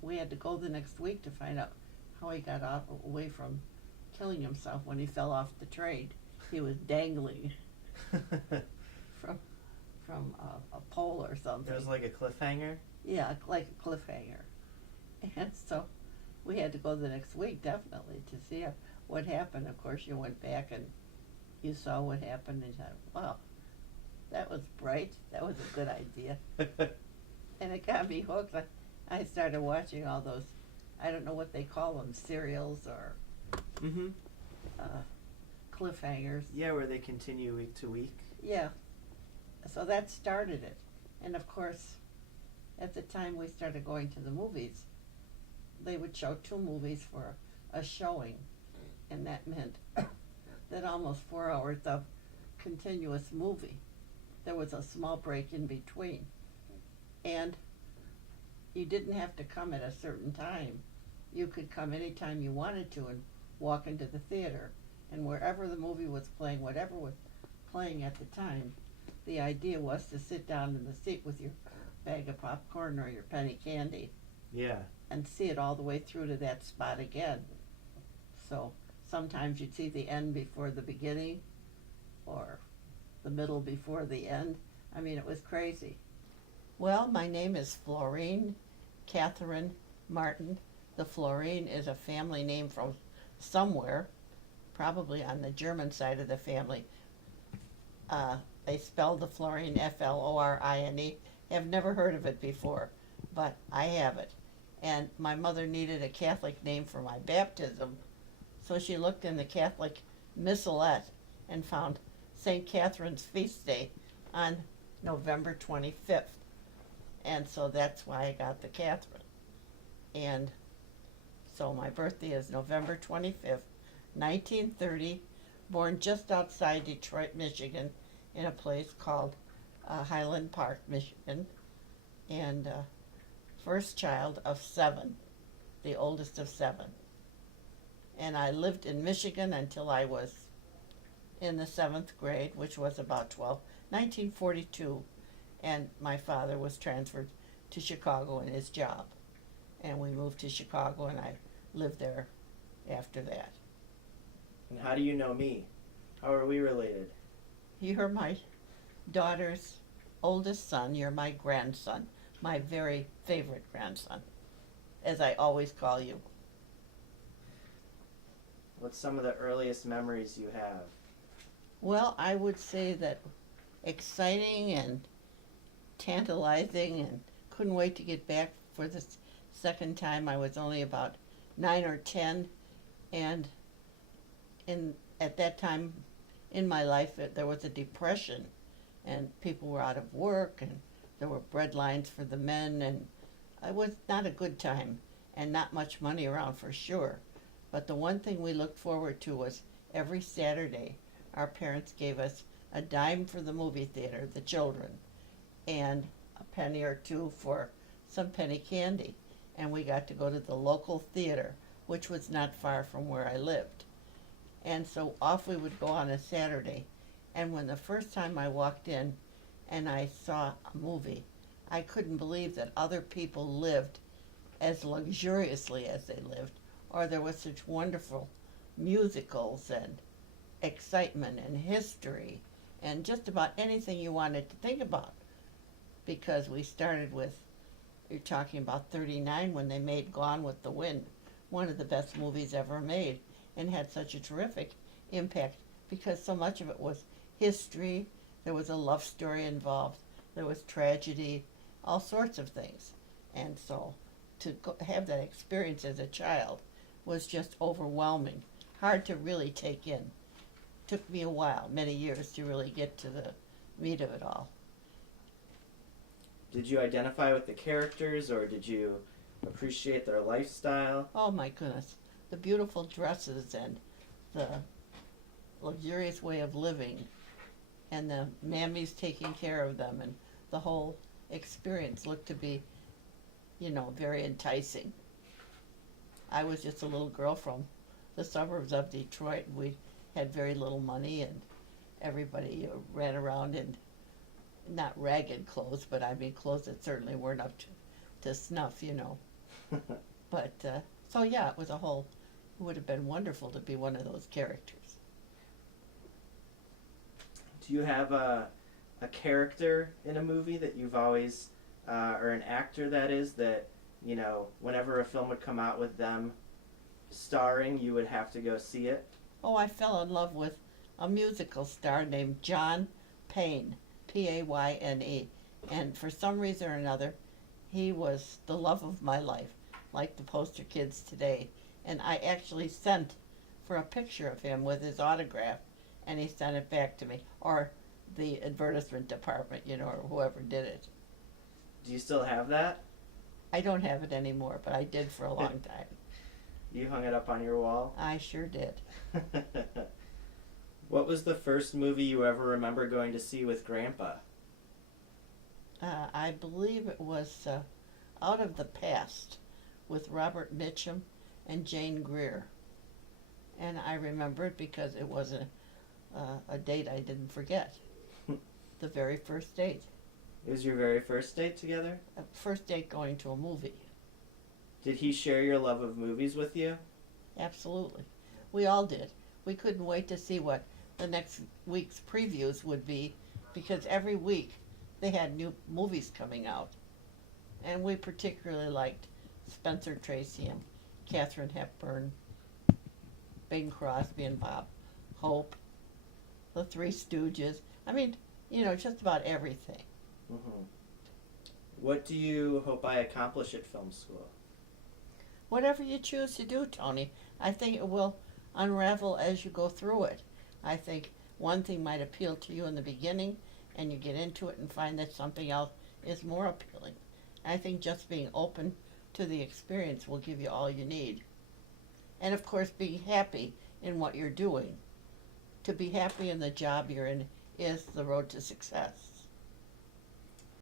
we had to go the next week to find out how he got off away from killing himself when he fell off the train. He was dangling from a pole or something. It was like a cliffhanger? Yeah, like a cliffhanger. And so we had to go the next week, definitely, to see what happened. Of course, you went back and you saw what happened and you thought, wow, that was bright. That was a good idea. And it got me hooked. I started watching all those, I don't know what they call them, serials or Mm-hmm. uh, cliffhangers. Yeah, where they continue week to week. Yeah. So that started it. And of course, at the time we started going to the movies, they would show 2 movies for a showing. And that meant that almost 4 hours of continuous movie. There was a small break in between. And you didn't have to come at a certain time. You could come anytime you wanted to and walk into the theater. And wherever the movie was playing, whatever was playing at the time, the idea was to sit down in the seat with your bag of popcorn or your penny candy Yeah. and see it all the way through to that spot again. So sometimes you'd see the end before the beginning or the middle before the end. I mean, it was crazy. Well, my name is Florine Catherine Martin. The Florine is a family name from somewhere, probably on the German side of the family. They spelled the Florine Florine. I've never heard of it before, but I have it. And my mother needed a Catholic name for my baptism, so she looked in the Catholic missalette and found St. Catherine's feast day on November 25th. And so that's why I got the Catherine. And so my birthday is November 25th, 1930, born just outside Detroit, Michigan, in a place called Highland Park, Michigan. And first child of 7, the oldest of 7. And I lived in Michigan until I was in the 7th grade, which was about 1942. And my father was transferred to Chicago in his job. And we moved to Chicago, and I lived there after that. And how do you know me? How are we related? You're my daughter's oldest son. You're my grandson, my very favorite grandson, as I always call you. What's some of the earliest memories you have? Well, I would say that exciting and tantalizing, and couldn't wait to get back for the second time. I was only about 9 or 10, and at that time in my life there was a depression, and people were out of work, and there were bread lines for the men, and it was not a good time, and not much money around for sure. But the one thing we looked forward to was every Saturday our parents gave us a dime for the movie theater, the children, and a penny or 2 for some penny candy. And we got to go to the local theater, which was not far from where I lived. And so off we would go on a Saturday. And when the first time I walked in and I saw a movie, I couldn't believe that other people lived as luxuriously as they lived, or there was such wonderful musicals and excitement and history and just about anything you wanted to think about. Because we started with, you're talking about 39 when they made Gone with the Wind, one of the best movies ever made, and had such a terrific impact because so much of it was history, there was a love story involved, there was tragedy, all sorts of things. And so to have that experience as a child was just overwhelming, hard to really take in. Took me a while, many years, to really get to the meat of it all. Did you identify with the characters, or did you appreciate their lifestyle? Oh my goodness, the beautiful dresses and the luxurious way of living and the mammies taking care of them, and the whole experience looked to be, very enticing. I was just a little girl from the suburbs of Detroit. We had very little money, and everybody ran around in not ragged clothes, but I mean clothes that certainly weren't up to snuff. But, so yeah, it would have been wonderful to be one of those characters. Do you have a character in a movie that you've always, or an actor that is, that, whenever a film would come out with them starring, you would have to go see it? Oh, I fell in love with a musical star named John Payne, Payne. And for some reason or another, he was the love of my life, like the poster kids today. And I actually sent for a picture of him with his autograph, and he sent it back to me. Or the advertisement department, or whoever did it. Do you still have that? I don't have it anymore, but I did for a long time. You hung it up on your wall? I sure did. What was the first movie you ever remember going to see with Grandpa? I believe it was Out of the Past with Robert Mitchum and Jane Greer. And I remember it because it was a date I didn't forget. The very first date. It was your very first date together? First date going to a movie. Did he share your love of movies with you? Absolutely. We all did. We couldn't wait to see what the next week's previews would be, because every week they had new movies coming out. And we particularly liked Spencer Tracy and Katharine Hepburn, Bing Crosby and Bob Hope, The Three Stooges. I mean, just about everything. Mm-hmm. What do you hope I accomplish at film school? Whatever you choose to do, Tony, I think it will unravel as you go through it. I think one thing might appeal to you in the beginning, and you get into it and find that something else is more appealing. I think just being open to the experience will give you all you need. And of course, being happy in what you're doing. To be happy in the job you're in is the road to success.